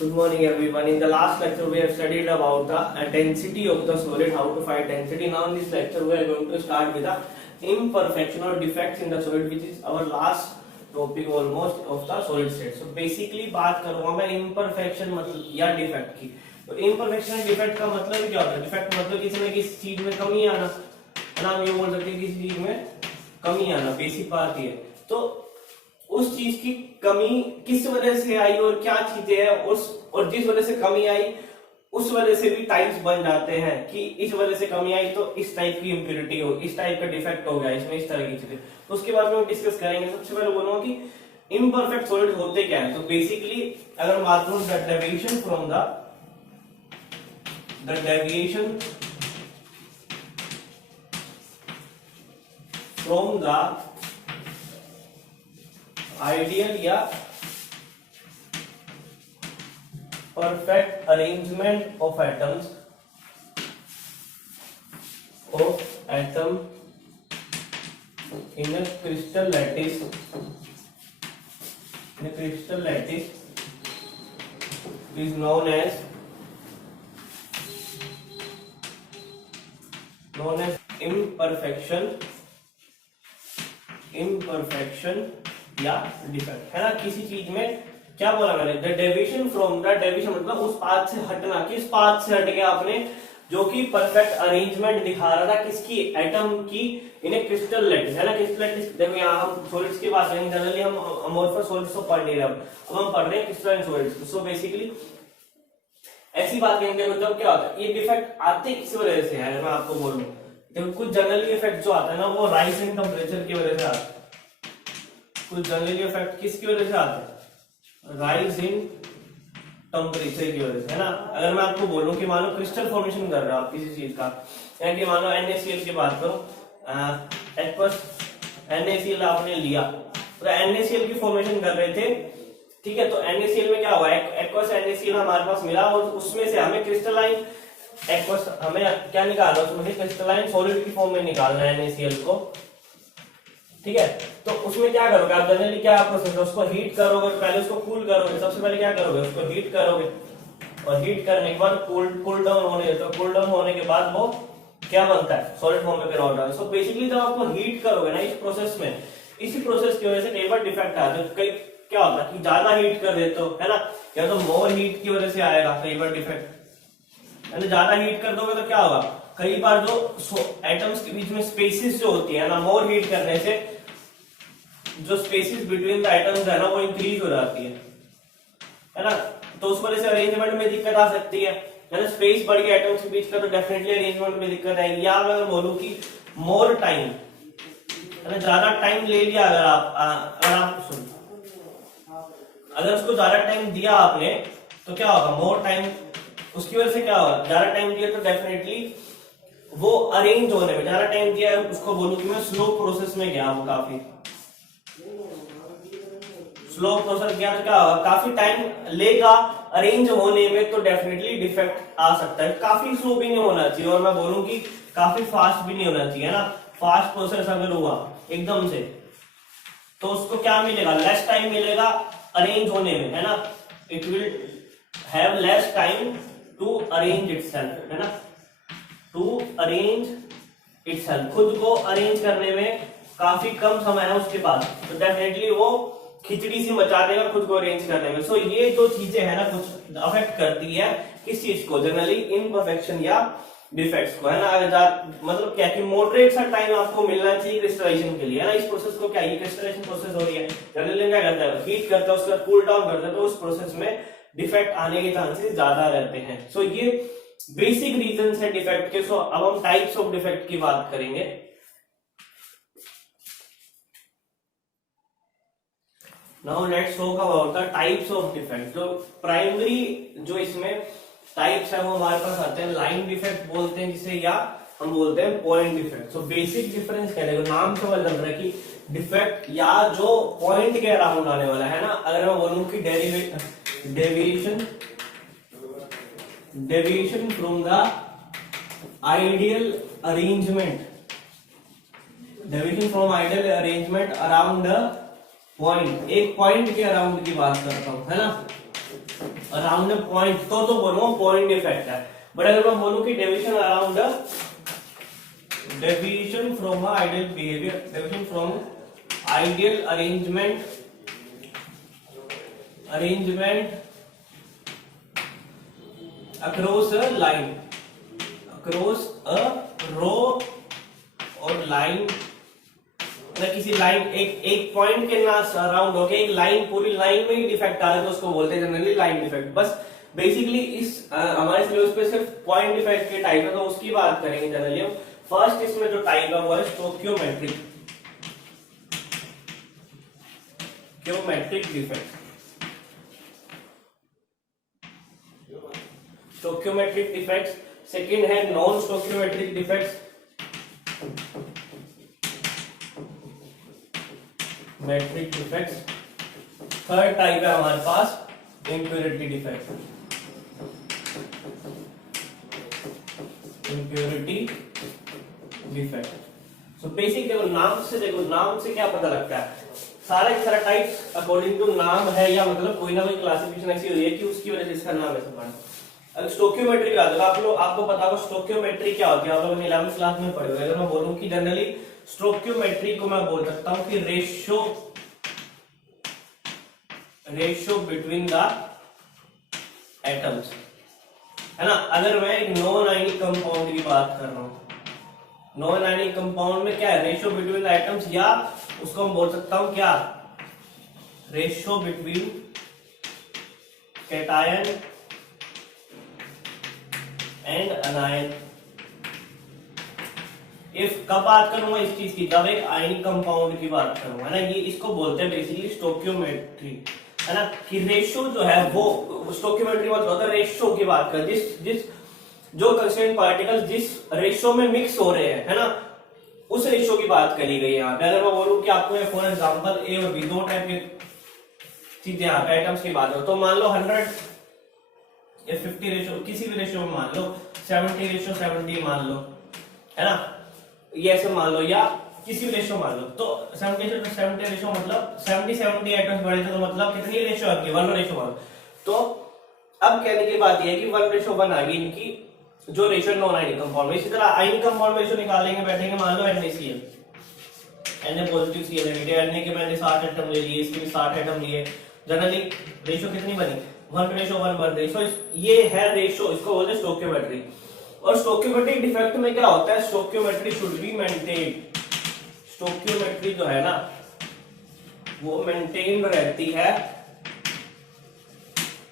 Good morning everyone. In the last lecture we have studied about the density of the solid, how to find density. Now in this lecture we are going to start with the imperfection or defects in the solid, which is our last topic almost of the solid state. So basically बात करूंगा मैं imperfection मतलब या defect की. तो imperfection और defect का मतलब क्या होता है? Defect मतलब किसी न किसी चीज में कमी आना, है ना? हम ये बोल सकते हैं किसी चीज में कमी आना, बेसिक बात ये है. तो उस चीज की कमी किस वजह से आई और क्या चीजें हैं उस, और जिस वजह से कमी आई उस वजह से भी टाइप्स बन जाते हैं कि इस वजह से कमी आई तो इस टाइप की इंप्योरिटी हो, इस टाइप का डिफेक्ट हो गया इसमें, इस तरह की चीजें. तो उसके बारे में हम डिस्कस करेंगे. सबसे पहले बोलूंगा कि इम्परफेक्ट सॉलिड होते क्या है. तो बेसिकली अगर मैं बात करूं the deviation from the ideal या perfect arrangement of atoms in a crystal lattice is known as imperfection या डिफेक्ट, है ना. किसी चीज में क्या बोला मैंने, the deviation from the deviation मतलब उस पाथ से हटना, किस पाथ से हट गया आपने जो कि परफेक्ट अरेंजमेंट दिखा रहा था किसकी, एटम की इन ए क्रिस्टल लैटिस, है ना. क्रिस्टल लैटिस देखो यहाँ हम सॉलिड्स की बात करेंगे, जनरली हम अमोर्फस सॉलिड्स को पढ़ नहीं रहे, अब हम पढ़ रहे हैं क्रिस्टलाइन सॉलिड्स. सो बेसिकली ऐसी बात करेंगे मतलब क्या होता है, ये डिफेक्ट आते किस वजह से है. मैं आपको बोलूं देखो कुछ जनरली इफेक्ट जो आता है ना वो राइज इन टेम्परेचर की वजह से आता है. कुछ जनरली इफेक्ट किसकी वजह से आता है, राइज इन टेम्परेचर की वजह से, है ना. अगर मैं आपको बोलूं कि मानो क्रिस्टल फॉर्मेशन कर रहे हो आप किसी चीज का, यानी कि मानो NaCl की बात करो, एक्वस NaCl आपने लिया तो NaCl की फॉर्मेशन कर रहे थे, ठीक है. तो NaCl में क्या हुआ, एक्वस NaCl हमारे पास मिला और उसमें से हमें क्रिस्टलाइन एक्वस हमें क्या निकालना, उसमें क्रिस्टलाइन सॉलिड की फॉर्म में निकालना है NaCl को, ठीक है. तो उसमें क्या करोगे आप, जनरली क्या प्रोसेस है, उसको हीट करोगे, पहले उसको कूल करोगे. सबसे पहले क्या करोगे, उसको हीट करोगे और हीट करने के बाद कूल डाउन होने देते हो. कूल डाउन होने के बाद वो क्या बनता है, सॉलिड फॉर्म में कन्वर्ट होता है. सो बेसिकली जब आपको हीट करोगे ना इस प्रोसेस में, इसी प्रोसेस की वजह से कई बार डिफेक्ट आता है. कई क्या होता है कि ज्यादा हीट कर देते हो, है ना, या तो मोर हीट की वजह से आएगा कई बार डिफेक्ट, है ना. ज्यादा हीट कर दोगे तो क्या होगा, कई बार जो एटम्स के बीच में स्पेसिस जो होती है ना, मोर हीट करने से जो स्पेसिस बिटवीन द एटम्स है ना वो इंक्रीज हो जाती है ना. तो उस वजह से अरेंजमेंट में दिक्कत आ सकती है ना. स्पेस बढ़ गया एटम्स के बीच का तो डेफिनेटली अरेंजमेंट में दिक्कत आएगी. या अगर बोलूं कि मोर टाइम, है ना, ज्यादा टाइम ले लिया, अगर उसको ज्यादा टाइम दिया आपने तो क्या होगा, मोर टाइम, उसकी वजह से क्या होगा, ज्यादा टाइम दिया तो डेफिनेटली वो अरेंज होने में ज्यादा टाइम दिया. उसको बोलूं कि मैं स्लो प्रोसेस में गया, वो काफी स्लो प्रोसेस गया तो क्या होगा, काफी टाइम लेगा अरेंज होने में, तो डेफिनेटली डिफेक्ट आ सकता है. काफी स्लो भी नहीं होना चाहिए और मैं बोलूं कि काफी फास्ट भी नहीं होना चाहिए, है ना. फास्ट प्रोसेस अगर हुआ एकदम से तो उसको क्या मिलेगा, लेस टाइम मिलेगा अरेंज होने में, है ना. It will have less time to arrange itself, है ना, टू अरेंज इटसेल्फ, खुद को अरेंज करने में काफी कम समय है उसके पास, तो डेफिनेटली वो खिचड़ी सी मचा देगा खुद को अरेंज करने में. सो ये जो चीजें है ना कुछ अफेक्ट करती है किस चीज को, जनरली इम्परफेक्शन या डिफेक्ट्स को, है ना. मतलब क्या कि मॉडरेट सा टाइम आपको मिलना चाहिए क्रिस्टलाइजेशन के लिए, है ना. इस प्रोसेस को क्या, ये क्रिस्टलाइजेशन प्रोसेस हो रही है, जनरली क्या करता है, हीट करता है, उसका कूल डाउन करता है, तो उस प्रोसेस में डिफेक्ट आने के चांसेस ज्यादा रहते हैं. सो ये बेसिक रीजन है डिफेक्ट के. सो अब हम टाइप्स ऑफ डिफेक्ट की बात करेंगे. Now let's talk about the types of defect. जो प्राइमरी जो इसमें टाइप्स है वो हमारे पास आते हैं, लाइन डिफेक्ट बोलते हैं जिसे, या हम बोलते हैं point defect. So basic difference क्या है, नाम से पता चल रहा है कि डिफेक्ट या जो पॉइंट के अराउंड आने वाला है ना. अगर मैं बोलूं कि deviation from the ideal arrangement, deviation from ideal arrangement around the point, एक पॉइंट के अराउंड की बात करता हूं, है ना. अराउंड पॉइंट तो बोलूंगा पॉइंट डिफेक्ट है, बट अगर मैं बोलूं कि deviation around deviation from ideal behaviour, deviation from ideal arrangement across a line, across a row और लाइन, किसी लाइन एक पॉइंट के ना अराउंड हो गया, एक लाइन पूरी लाइन में ही डिफेक्ट आ रहा है तो उसको बोलते हैं जनरली लाइन डिफेक्ट। बस बेसिकली इस हमारे सिलेबस पे सिर्फ पॉइंट डिफेक्ट के टाइप है तो उसकी बात करेंगे जनरली हम। फर्स्ट इसमें जो टाइप है वो है stoichiometric defect. Stoichiometric defects. Second है non stoichiometric defects, metric defects. Third type है हमारे पास impurity defect, impurity defect. So basic देखो नाम से क्या पता लगता है, सारा के सारा टाइप्स अकॉर्डिंग टू नाम है या मतलब कोई ना कोई क्लासिफिकेशन ऐसी हुई है कि उसकी वजह से इसका नाम ऐसा पड़ा। अगर स्टोकियोमेट्री का आपको पता होगा स्टोकियोमेट्री क्या होती है, आप लोगों ने 11वीं क्लास में पढ़े होंगे। अगर मैं बोलूं कि जनरली स्टोकियोमेट्री को मैं बोल सकता हूं कि रेशियो बिटवीन द एटम्स, है ना। अगर मैं एक नॉन आयनिक कंपाउंड की बात कर रहा हूं, नॉन आयनिक कंपाउंड में क्या है, रेशियो बिटवीन द एटम्स, या उसको हम बोल सकता हूं क्या, ratio between cation and अनायन। If कब बात करूंगा इस चीज की, जब एक आयनिक कंपाउंड की बात करूंगा, है ना। ये इसको बोलते हैं बेसिकली स्टोकियोमेट्री, है ना। कि रेशियो जो है वो स्टोकियोमेट्री मतलब होता है रेशियो की बात कर, जिस जो कंस्टिट्यूएंट पार्टिकल्स जिस रेशियो में मिक्स हो रहे हैं, है ना, उस रेशियो की बात करी गई है यहाँ पे। अगर मैं बोलूं कि आपको फॉर एग्जांपल ए और बी दो टाइप के चीजें यहाँ पे आइटम्स की बात हो, तो मान लो 100 या 50 रेशियो, किसी भी रेशियो में मान लो 70:70 मान लो, है ना, ये ऐसे मान लो, या किसी भी रेशियो मान लो, तो 70:70 रेशियो मतलब 70 आइटम्स बड़े थे तो मतलब कितनी रेशियो आती है, 1:1। तो अब कहने की बात यह है कि 1:1 आ गई इनकी जो रेशियो नॉन आयनिक कंपाउंड में। इसी तरह आयनिक कंपाउंड में रेशियो निकालेंगे, बैठेंगे, मान लो NaCl, Na positive Cl negative, Na के मैंने 60 एटम ले लिए, इसके भी 60 एटम लिए, जनरली रेशियो कितनी बनी, 1:1 ये है रेशियो, इसको बोलते हैं स्टोकियोमेट्री। और स्टोकियोमेट्रिक डिफेक्ट में क्या होता है, stoichiometry should be maintain, stoichiometry जो है ना वो मेंटेन रहती है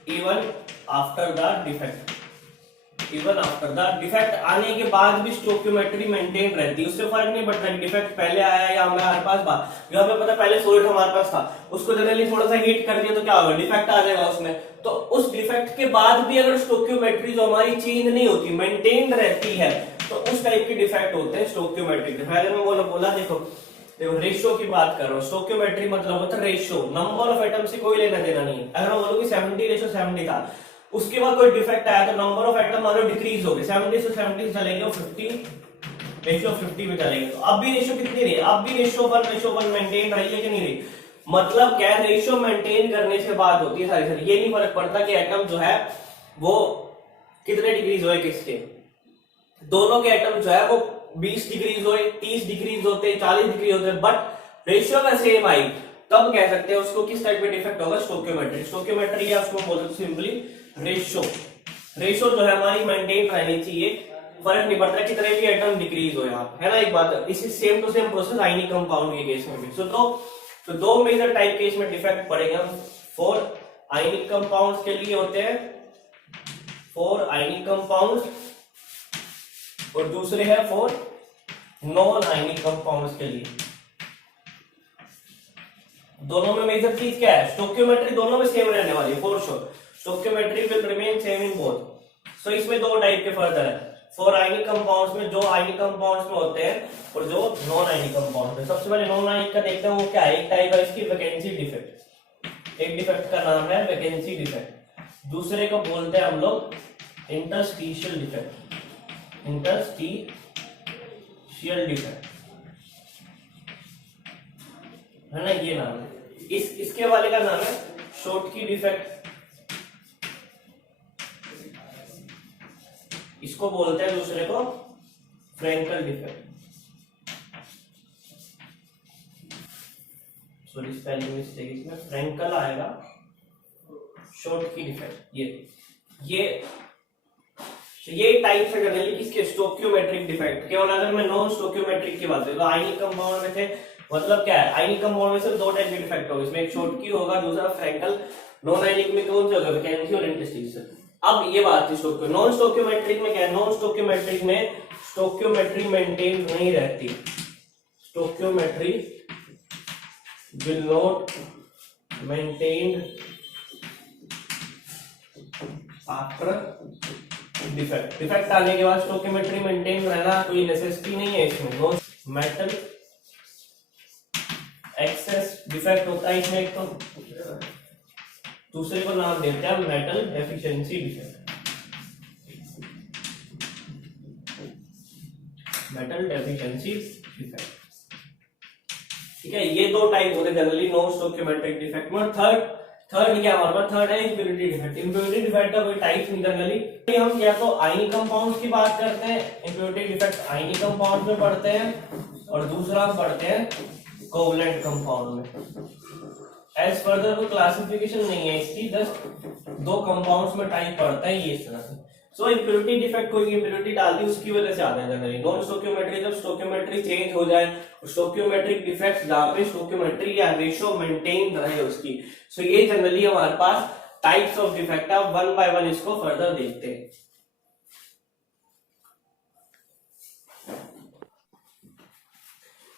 even after the defect, even after the defect आने के बाद भी स्टोकियोमेट्री मेंटेन रहती है। उससे फर्क नहीं पड़ता कि डिफेक्ट पहले आया या हमारे पास बात, यहाँ पे पता पहले सॉलिड हमारे पास था, उसको जनरली थोड़ा सा हीट कर दिया तो क्या होगा, डिफेक्ट आ जाएगा उसमें। तो उस डिफेक्ट के बाद भी अगर स्टोकियोमेट्री जो हमारी चेंज नहीं होती, मेंटेन रहती है, तो उस टाइप के डिफेक्ट होते हैं स्टोकियोमेट्रिक। अगर मैं बोला देखो रेशियो की बात कर रहा हूँ, स्टोकियोमेट्री मतलब होता है रेशियो, नंबर ऑफ एटम से कोई लेना देना नहीं है। अगर मैं बोलूँ कि 70:70 था, उसके बाद कोई डिफेक्ट आया तो नंबर ऑफ एटम मान लो डिक्रीज हो गए, 70 से 70 चलेंगे, 50:50 में चलेंगे, तो अब भी रेशियो कितनी रही, अब भी रेशियो 1:1 मेंटेन रही है कि नहीं रही। मतलब क्या, रेशियो मेंटेन करने से बात होती है सारी, ये नहीं फर्क पड़ता कि एटम जो है वो कितने डिक्रीज हुए किसके, दोनों के एटम जो है वो 20 डिक्रीज हुए, 30 डिक्रीज होते, 40 डिग्री होते, बट रेशियो का सेम आई, तब कह सकते हैं उसको किस टाइप में डिफेक्ट होगा, स्टोकियोमेट्री। स्टोकियोमेट्री या उसको बोलते सिंपली रेशियो। रेशियो जो है हमारी मेंटेन रहनी चाहिए, फर्क नहीं पड़ता कितने भी एटम डिक्रीज हो यहाँ, है ना। एक बात, इसी same to same process ionic compound के केस में भी। तो दो मेजर टाइप के इसमें डिफेक्ट पड़ेगा, 4 आयनिक कंपाउंड्स के लिए होते हैं, 4 आयनिक कंपाउंड्स, और दूसरे है 4 नॉन आयनिक कंपाउंड्स के लिए। दोनों में मेजर चीज क्या है, स्टोकियोमेट्री दोनों में सेम रहने वाली है for sure, stoichiometry will remain same in both. So इसमें दो टाइप के फर्दर है, 4 आयनिक कंपाउंड्स में, जो आयनिक कंपाउंड्स में होते हैं और जो नॉन आयनिक कंपाउंड में। सबसे पहले नॉन आयनिक का देखते हैं वो क्या है। एक टाइप है इसकी वैकेंसी डिफेक्ट, एक डिफेक्ट का नाम है वैकेंसी डिफेक्ट, दूसरे को बोलते हैं हम लोग इंटरस्टिशियल डिफेक्ट, इंटरस्टिशियल डिफेक्ट, है ना, ये नाम है। इसके वाले का नाम है शॉर्टकी डिफेक्ट, इसको बोलते हैं दूसरे को Frenkel defect, sorry spelling mistake, इसमें फ्रैंकल आएगा, शॉर्ट की डिफेक्ट। ये टाइप से जनरली किसके, स्टोक्योमेट्रिक डिफेक्ट। केवल अगर मैं नॉन स्टोक्योमेट्रिक की बात करूं तो आयनिक कंपाउंड में थे, मतलब क्या है, आयनिक कंपाउंड में सिर्फ दो टाइप के डिफेक्ट होगा, इसमें एक शॉर्ट की होगा, दूसरा फ्रैंकल। नॉन आयनिक में कौन सा होगा, वैकेंसी और इंटरस्टिशियल। अब ये बात थी नॉन स्टोक्योमेट्रिक में क्या है, नॉन स्टोक्योमेट्रिक में स्टोक्योमेट्री मेंटेन नहीं रहती, stoichiometry will not maintained after defect। Defect आने के बाद स्टोकियोमेट्री मेंटेन रहना कोई नेसेसिटी नहीं है इसमें। नो मेटल एक्सेस डिफेक्ट होता है इसमें, एक तो दूसरे को नाम देते हैं metal deficiency defect, metal deficiency defect. ठीक है, ये दो टाइप होते हैं जनरली नॉन स्टोकियोमेट्रिक डिफेक्ट में। थर्ड क्या हमारे पास, थर्ड है इंप्योरिटी डिफेक्ट। इंप्योरिटी डिफेक्ट का कोई टाइप नहीं जनरली, हम या तो आयनिक कंपाउंड्स की बात करते हैं, इंप्योरिटी डिफेक्ट आयनिक कंपाउंड में पढ़ते हैं, और दूसरा हम पढ़ते हैं कोवलेंट कंपाउंड में। एज फर्दर कोई क्लासिफिकेशन नहीं है इसकी, जस्ट दो कंपाउंड्स में टाइप पढ़ता है ये इस तरह से। सो इंप्योरिटी डिफेक्ट, कोई इंप्योरिटी डाल दी उसकी वजह से आता है जनरली। नॉन स्टोकियोमेट्री जब स्टोकियोमेट्री चेंज हो जाए, स्टोकियोमेट्रिक डिफेक्ट जहां पे स्टोकियोमेट्री या रेशियो मेंटेन रहे उसकी। सो ये जनरली हमारे पास टाइप्स ऑफ डिफेक्ट है, वन बाय वन इसको फर्दर देखते हैं।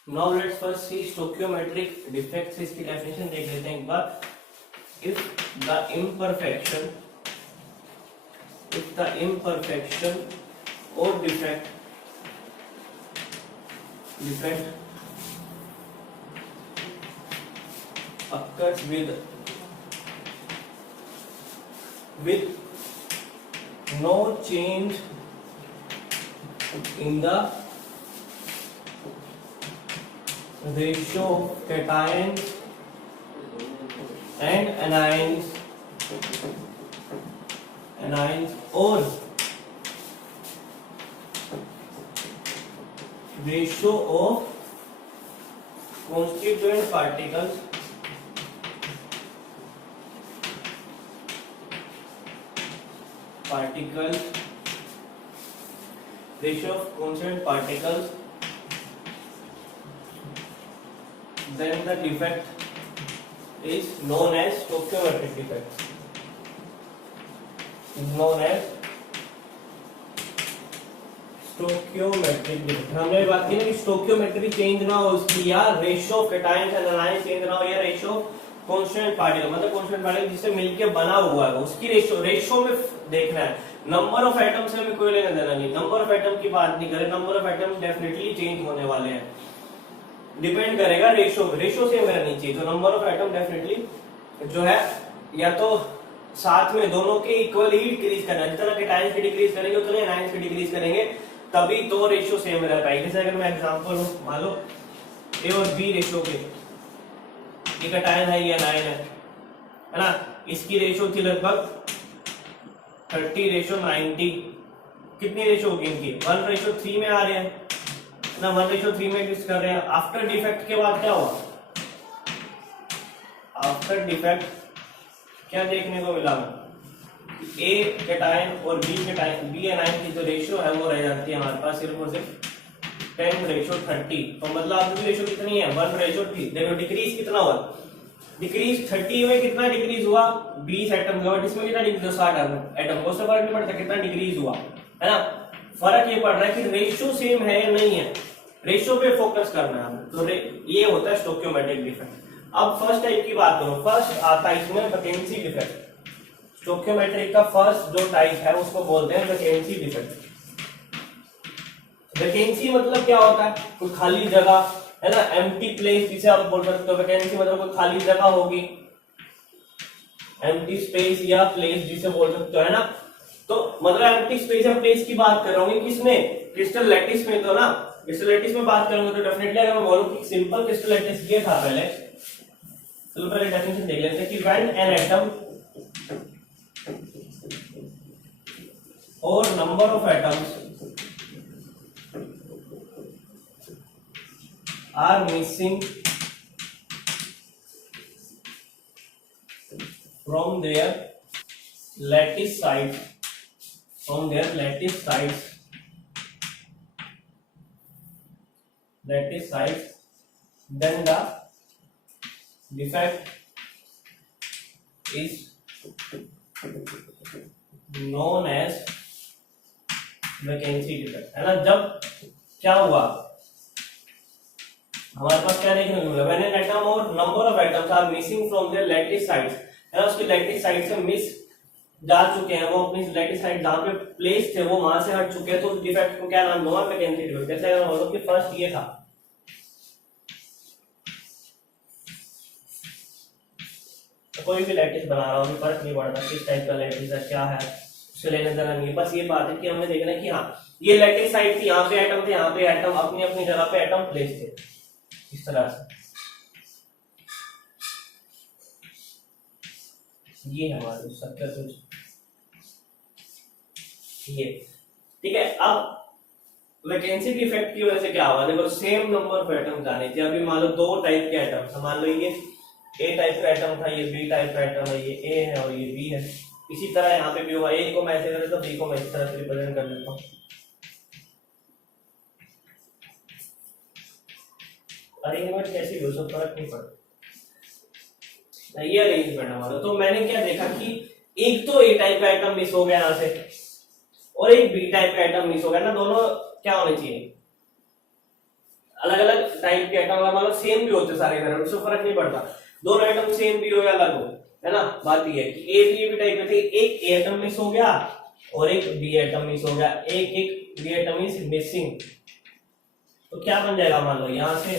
Now let's first see stoichiometric defects, इसकी डेफिनेशन देख लेते हैं एक बार। If the imperfection or defect occurs with no change in the ratio of cations and anions or ratio of constituent particles then the defect is known as stoichiometric defect, stoichiometric defect. हमने बात की ना कि stoichiometry change ना हो उसकी, या ratio of cations and anions change ना हो, या रेशियो कांस्टेंट पार्टिकल, मतलब कांस्टेंट पार्टिकल जिससे मिलके बना हुआ है उसकी रेशियो में देखना है। नंबर ऑफ एटम से हमें कोई लेना देना नहीं, नंबर ऑफ एटम की बात नहीं करें, number of atom definitely change होने वाले हैं, डिपेंड करेगा रेशियो सेम रहनी चाहिए। तो नंबर ऑफ एटम डेफिनेटली जो है या तो साथ में दोनों के इक्वल ही डिक्रीज करना है, जितना कैटायंस की डिक्रीज करेंगे उतने एनायंस की डिक्रीज करेंगे, तभी तो रेशियो सेम रह पाएगी। जैसे अगर मैं एग्जांपल लूं, मान लो ए और बी रेशियो के, ये कैटायन है ये एनायन है ना, इसकी रेशियो थी लगभग 30:90। कितनी रेशियो होगी इनकी, 1:3 में आ रहे हैं ना, 1:3 में एग्जिस्ट कर रहे हैं। आफ्टर डिफेक्ट के बाद क्या हुआ, आफ्टर डिफेक्ट क्या देखने को मिला, ए कैटायन और बी कैटायन, बी एनायन की जो रेशियो है वो रह जाती है हमारे पास सिर्फ और सिर्फ 10:30। तो मतलब आपकी रेशियो कितनी है, 1:3। देखो डिक्रीज कितना हुआ, डिक्रीज 30 में कितना डिक्रीज हुआ, 20 एटम का, इसमें कितना डिक्रीज हुआ, 60 एटम को, उससे फर्क नहीं पड़ता कितना डिक्रीज हुआ, है ना। फर्क ये पड़ रहा है कि रेशियो सेम है या नहीं है, रेशियो पे फोकस करना है। तो ये होता है स्टोकियोमेट्रिक डिफेक्ट। अब फर्स्ट टाइप की बात करो, फर्स्ट आता है इसमें वैकेंसी डिफेक्ट। स्टोकियोमेट्रिक का फर्स्ट जो टाइप है उसको बोलते हैं वैकेंसी डिफेक्ट। वैकेंसी मतलब क्या होता है, कोई खाली जगह है ना, एम्प्टी प्लेस जिसे आप बोल सकते हो। वैकेंसी मतलब कोई खाली जगह होगी, एम्प्टी स्पेस या प्लेस जिसे बोल सकते हो, है ना। तो मतलब एम्प्टी स्पेस या प्लेस की बात कर रहा हूँ, किसमें, क्रिस्टल लैटिस में। तो ना क्रिस्टल लैटिस में बात करूंगा तो डेफिनेटली अगर मैं बोलूं कि सिंपल क्रिस्टल लैटिस ये था, पहले चलो पहले डेफिनेशन देख लेते हैं कि when an atom or number of atoms are missing from their lattice sides then the defect is known as vacancy defect, है ना। जब क्या हुआ, हमारे पास क्या देखने को मिला, when an atom or number of atoms are missing from their lattice sites, है ना, उसके लैटिस साइड से मिस जा चुके हैं, वो अपनी लैटिस साइड जहां पे प्लेस थे वो वहां से हट चुके हैं, तो उस डिफेक्ट को क्या नाम दूंगा, वैकेंसी डिफेक्ट। जैसे अगर बोलो कि फर्स्ट ये था, तो कोई भी लैटिस बना रहा हूँ, फर्क नहीं पड़ता किस टाइप का लैटिस है, क्या है, उससे लेने देना नहीं। बस ये बात है कि हमने देखना कि हाँ ये लैटिस साइड थी, यहाँ पे एटम थे, यहाँ पे एटम अपनी अपनी जगह पे एटम प्लेस थे, इस तरह से। ये है हमारा सबका कुछ ये, ठीक है। अब वैकेंसी डिफेक्ट की वजह से क्या हुआ, देखो सेम नंबर ऑफ एटम्स आने थे। अभी मान लो दो टाइप के एटम, मान लो ये ए टाइप का एटम था, ये बी टाइप का एटम है, ये ए है और ये बी है। इसी तरह यहाँ पे भी हुआ, ए को मैं ऐसे कर देता हूँ, बी को मैं इस तरह से रिप्रेजेंट कर देता हूँ। अरेंजमेंट कैसी भी हो, सब फर्क नहीं पड़ता, ये अरेंजमेंट हमारा। तो मैंने क्या देखा कि एक तो ए टाइप का आइटम मिस हो गया यहाँ से, और एक बी टाइप का आइटम मिस हो गया ना। दोनों क्या होने चाहिए, अलग अलग टाइप के आइटम, मतलब सेम भी होते सारे घर, उससे फर्क नहीं पड़ता, दोनों आइटम सेम भी हो या अलग हो, है ना। बात ये है कि ए बी टाइप के, एक ए आइटम मिस हो गया और एक बी आइटम मिस हो गया, एक बी आइटम इज मिसिंग, तो क्या बन जाएगा, मान लो यहां से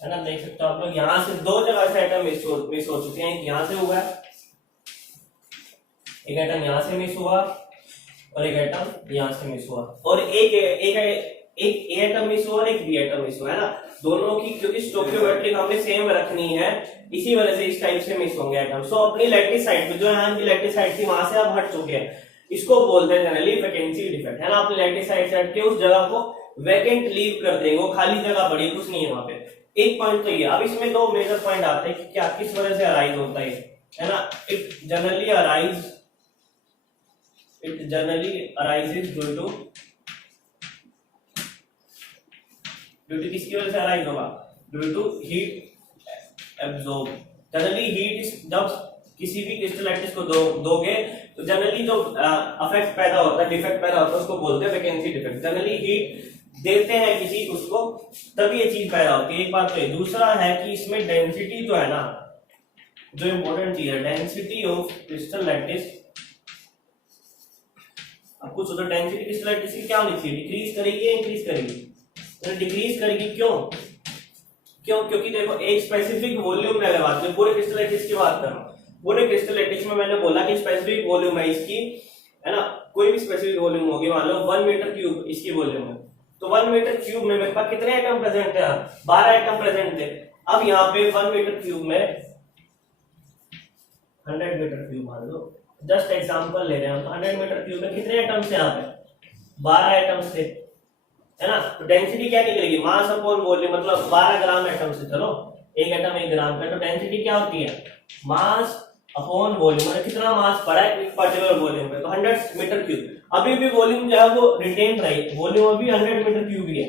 है ना, देख सकते हो आप लोग, यहां से दो जगह से आइटम मिस हो चुके हैं। यहां से हुआ, एक आइटम यहां से मिस हुआ और एक आइटम यहां से मिस हुआ, और एक ए आइटम मिस हुआ और एक बी आइटम मिस हुआ, है ना। दोनों की क्योंकि स्टोकियोमेट्रिक हमें सेम रखनी है, इसी वजह से इस टाइप से मिस होंगे आइटम। सो अपनी लैटिस साइड पे, जो यहाँ की लैटिस साइड थी वहां से आप हट चुके हैं, इसको बोलते हैं जनरली वैकेंसी डिफेक्ट, है ना। अपनी लैटिस साइड से हट के उस जगह को वैकेंट लीव कर देंगे, वो खाली जगह पड़ी, कुछ नहीं है वहां पे। एक पॉइंट तो ये। अब इसमें दो मेजर पॉइंट आते हैं कि क्या किस वजह से अराइज होता है ना। It generally arises due to किसकी वजह से अराइज होगा, due to heat absorb. Generally heat जब किसी भी क्रिस्टल लैटिस को दोगे तो जनरली जो अफेक्ट पैदा होता है, डिफेक्ट पैदा होता है, उसको बोलते हैं वैकेंसी डिफेक्ट। जनरली हीट देते हैं किसी उसको, तभी ये चीज पैदा होती है। एक बात तो ये। दूसरा है कि इसमें डेंसिटी तो है ना, जो इंपॉर्टेंट चीज है, डेंसिटी ऑफ क्रिस्टल लैटिस। अब कुछ तो डेंसिटी क्रिस्टल लैटिस की क्या होनी चाहिए, डिक्रीज करेगी या इंक्रीज करेगी, तो डिक्रीज करेगी। क्यों? क्योंकि देखो एक स्पेसिफिक वॉल्यूम में अगर बात करें, पूरे क्रिस्टल लैटिस की बात कर रहा हूं, पूरे क्रिस्टल लैटिस में मैंने बोला कि स्पेसिफिक वॉल्यूम है इसकी, है ना। कोई भी स्पेसिफिक वॉल्यूम होगी, मान लो 1 मीटर क्यूब इसकी वॉल्यूम है, तो 1 मीटर क्यूब में मेरे पास कितने आइटम प्रेजेंट थे, 12 आइटम प्रेजेंट थे। अब यहाँ पे 1 मीटर क्यूब में 100 मीटर क्यूब मान लो, जस्ट एग्जांपल ले रहे हैं हम, तो 100 मीटर क्यूब में कितने आइटम्स थे, यहाँ पे 12 आइटम्स थे, है ना। तो डेंसिटी क्या निकलेगी, मास अपॉन वॉल्यूम, मतलब 12 ग्राम एटम से, चलो एक एटम 1 ग्राम का, तो डेंसिटी क्या होती है, मास अपॉन वॉल्यूम, मतलब कितना मास पड़ा है एक पर्टिकुलर वॉल्यूम पे, तो 100 मीटर क्यूब। अभी भी वॉल्यूम जो है वो रिटेन रही, वॉल्यूम अभी 100 मीटर क्यूब ही है,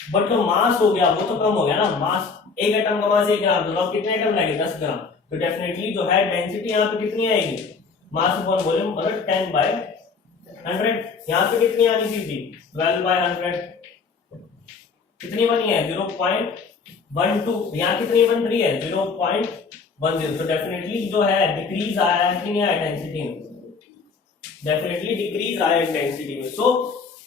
बट जो मास हो गया वो तो कम हो गया ना। मास एक एटम का मास 1 ग्राम, तो अब कितने एटम लगेंगे, 10 ग्राम। तो डेफिनेटली जो है डेंसिटी यहाँ पे कितनी आएगी, मास अपॉन वॉल्यूम, मतलब 10/100। यहाँ पे कितनी आनी थी, 12/100। कितनी बनी है, 0.12। यहाँ कितनी बन रही है, 0.12। 10। तो डेफिनेटली जो है डिक्रीज आया है कि नहीं आया डेंसिटी में, डेफिनेटली डिक्रीज आया है डेंसिटी में। सो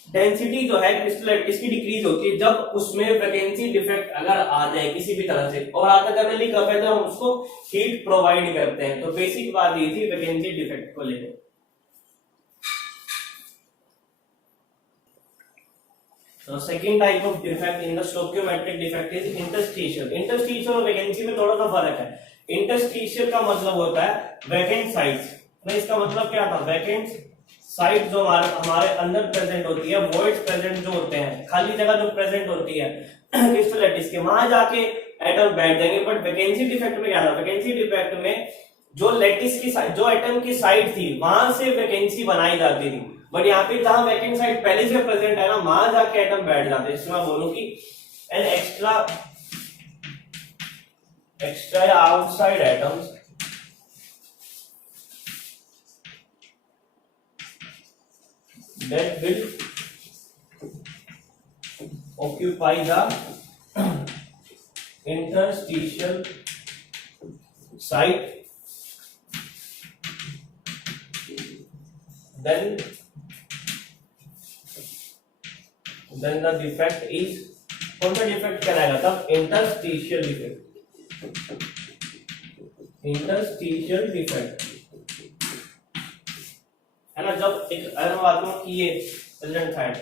डेंसिटी जो है क्रिस्टलाइट की डिक्रीज होती है जब उसमें वैकेंसी डिफेक्ट अगर आ जाए किसी भी तरह से, और आता जनरली कब है जब हम उसको हीट प्रोवाइड करते हैं। तो बेसिक बात ये थी वैकेंसी डिफेक्ट को लेकर। So second type of defect in the stoichiometric defect is interstitial। interstitial और वैकेंसी में थोड़ा सा फर्क है। interstitial का मतलब होता है वैकेंट साइट्स। तो इसका मतलब क्या था, वैकेंट साइट जो हमारे अंदर प्रेजेंट होती है, वॉइड्स प्रेजेंट जो होते हैं, खाली जगह जो प्रेजेंट होती है क्रिस्टलाइटिस के, वहां जाके एटम बैठ जाएंगे। बट वैकेंसी डिफेक्ट में क्या था, वैकेंसी डिफेक्ट में जो लैटिस की साइड, जो एटम की साइड थी वहां से वैकेंसी बनाई जाती थी। बट यहाँ पे जहां वैकेंट साइड पहले से प्रेजेंट है ना, वहां जाके एटम बैठ जाते हैं। इसमें मैं बोलूं कि an extra outside atoms that will occupy the interstitial site, then the defect is, कौन सा डिफेक्ट कहलाएगा तब, इंटरस्टिशियल डिफेक्ट। इंटरस्टिशियल डिफेक्ट है ना, जब एक अगर बात करूं कि ये प्रेजेंट साइड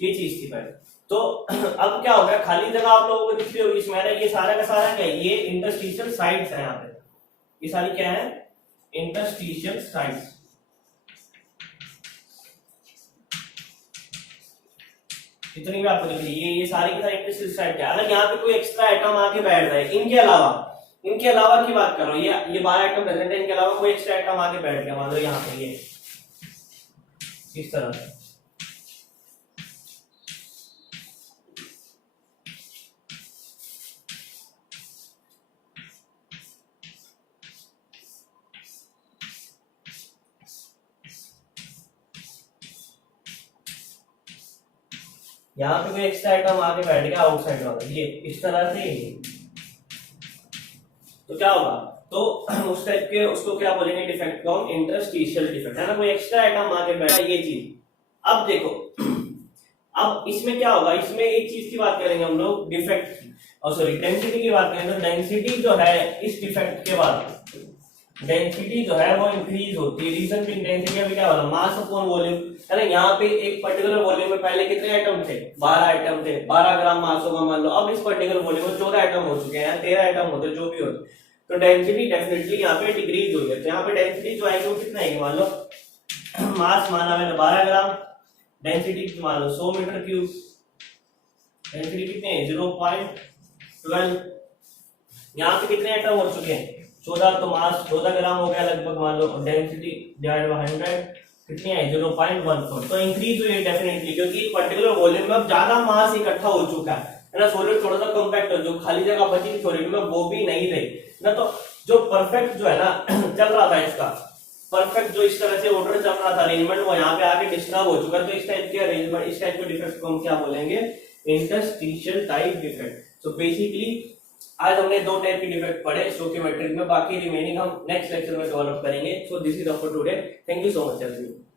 ये चीज थी पहले। तो अब क्या हो गया, खाली जगह आप लोगों को दिख रही होगी इसमें, ये सारा का सारा क्या है, ये इंटरस्टिशियल साइट्स है। यहाँ पे ये सारी क्या है, इंटरस्टिशियल साइट्स। इतनी भी आपको दिख रही है, ये सारी की सारी इंटरस्टिशियल साइट है। अगर यहाँ पे कोई एक्स्ट्रा आइटम आके बैठ जाए, इनके अलावा की बात कर रहा हूँ, ये 12 आइटम प्रेजेंट है, इनके अलावा कोई एक्स्ट्रा आइटम आके बैठ गया, मान लो यहाँ पे ये इस तरह से, यहाँ पे कोई एक्स्ट्रा आइटम आके बैठ गया आउटसाइड वाला, ये इस तरह से, तो क्या होगा, तो उस टाइप के उसको क्या बोलेंगे, डिफेक्ट को हम इंटरस्टिशियल डिफेक्ट, है ना, कोई एक्स्ट्रा आइटम आके बैठा ये चीज। अब देखो अब इसमें क्या होगा, इसमें एक चीज की बात करेंगे हम लोग, डिफेक्ट और सॉरी डेंसिटी की बात करेंगे। तो डेंसिटी जो है इस डिफेक्ट के बाद डेंसिटी जो है वो इंक्रीज होती है। रीजन भी डेंसिटी अभी क्या होगा, मास अपॉन वॉल्यूम, है ना। यहाँ पे एक पर्टिकुलर वॉल्यूम में पहले कितने आइटम थे, 12 आइटम थे, 12 ग्राम मास होगा मान लो। अब इस पर्टिकुलर वॉल्यूम में 14 आइटम हो चुके हैं, 13 आइटम होते जो भी होते, तो डेंसिटी डेफिनेटली यहाँ पे डिक्रीज हुई है। तो यहाँ पे डेंसिटी जो आएगी वो कितना आएगी, मान लो मास माना मैंने 12 ग्राम, डेंसिटी मान लो 100 मीटर क्यूब, डेंसिटी कितने है 0.12। यहाँ पे कितने आइटम हो चुके हैं 14, तो मास 14 ग्राम हो गया लगभग मान लो, डेंसिटी डिवाइड बाय 100 कितनी है 0.14। तो इंक्रीज हुई है डेफिनेटली, क्योंकि पर्टिकुलर वॉल्यूम में अब ज्यादा मास इकट्ठा हो चुका है ना। सॉलिड थोड़ा सा कॉम्पैक्ट हो, जो खाली जगह बची थी सॉलिड में वो भी नहीं रही ना। तो जो परफेक्ट जो है ना चल रहा था इसका परफेक्ट, जो इस तरह से ऑर्डर चल रहा था अरेंजमेंट, वो यहाँ पे आके डिस्टर्ब हो चुका है। तो इस टाइप के अरेंजमेंट, इस टाइप के डिफेक्ट को हम क्या बोलेंगे, interstitial type defect. So basically आज हमने 2 टाइप के डिफेक्ट पढ़े स्टोइकियोमेट्रिक में, बाकी रिमेनिंग हम नेक्स्ट लेक्चर में कवर अप करेंगे। So this is all for today, thank you so much everyone.